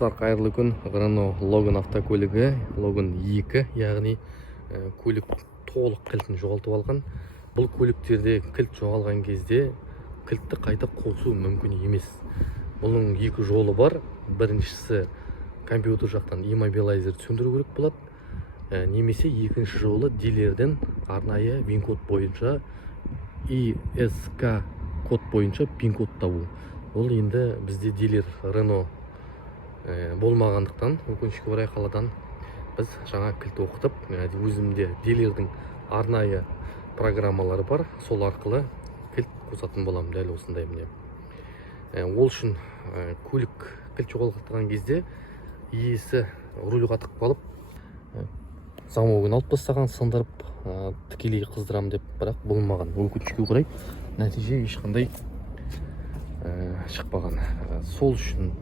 Қайырлы күн. Renault Logan автокөлігі Logan 2, яғни көлік толық кілтін жоғалтып алған. Бұл көліктерде кілт жоғалған кезде кілтті қайта қосу мүмкін емес. Бұның екі жолы бар. Біріншісі компьютер жақтан иммобилайзерді сөндіру керек болады. Немесе екінші жолы дилерден арнайы пин-код бойынша ISK код бойынша пин-код табу. Ол енді бізде дилер Renault болмағандықтан, өкінішке орай қаладан біз жаңа кілт оқытып, өзімде дилердің арнайы программалары бар, сол арқылы кілт қосатын боламын дәл осындай міне. Ол үшін көлік кілт жоғалған кезде иесі рульға тығып қалып, замогын алып тастаған, сындырып тікелей қыздырам деп, бірақ болмаған. Өкінішке орай нәтиже ешқандай шықпаған. Сол үшін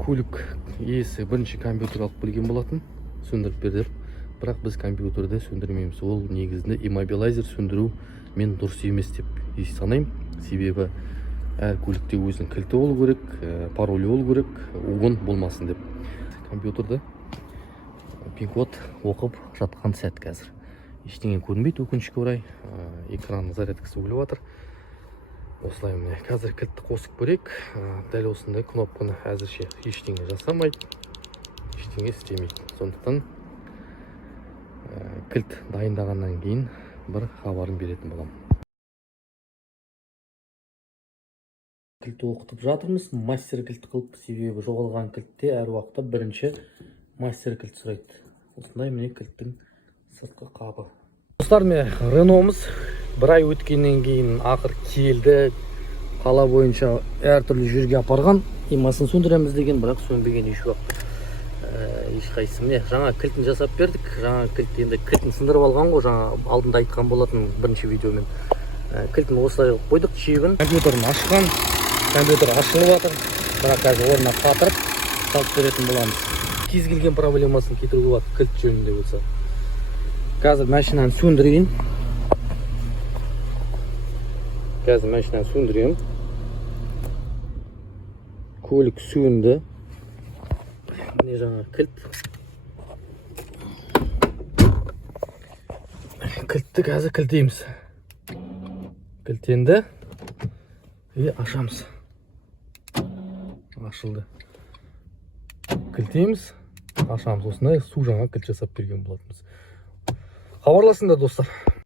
көлік иесі бірінші компьютер алып білген болатын, сөндіріп бердіп, бірақ біз компьютерді сөндірмейміз. Ол негізінде иммобилайзер сөндіру мен дұрыс емес деп санаймын. Себебі әр көлікте өзінің кілті болу керек, паролі болу керек, оғын болмасын деп. Компьютерді пин-код оқып жатқан сәт қазір. Ештеңе көрінбейді, өкінішке орай. Экран зарядкасы өліп жатыр. Осылай міне, қазір кілтті қосып көрейік. Дәл осындай кнопканы әзірше ештеңе жасамайды, ештеңе істемейді. Сондықтан кілт дайындағаннан кейін бір хабарын беретін боламын. Кілтті оқытып жатырмыз, мастер кілт қылып, себебі жоғалған кілтте әр уақытта бірінші мастер кілт сұрайды. Осындай міне кілттің сыртқы қабы. Достар, міне Renault'ымыз бір ай өткеннен кейін ақыр келді. Қала бойынша әртүрлі жерге апарған, имасын сөндіреміз деген, бірақ сөнбеген еш уақыт. Ешқайсысы. Міне жаңа кілтін жасап бердік. Жаңа кілт енді кілтін сындырып алған ғой, жаңа алдында айтқан болатын бірінші видеомен. Кілтін осылай қойдық, чебін. Компьютерін ашқан, компьютер ашылып жатыр, бірақ қазір орнына қатырып салып беретін боламыз. Кез келген проблемасын кетіруге болады кілт жөнінде болса. Қазір машинаны сөндірейін. Көлік сөнді. Міне жаңа кілт. Кілтті қазір кілтейміз. Кілтенді. Ашамыз. Ашылды. Кілтейміз. Ашамыз. Осындай су жаңа кілт жасап берген болатынбыз. Хабарласыңдар достар.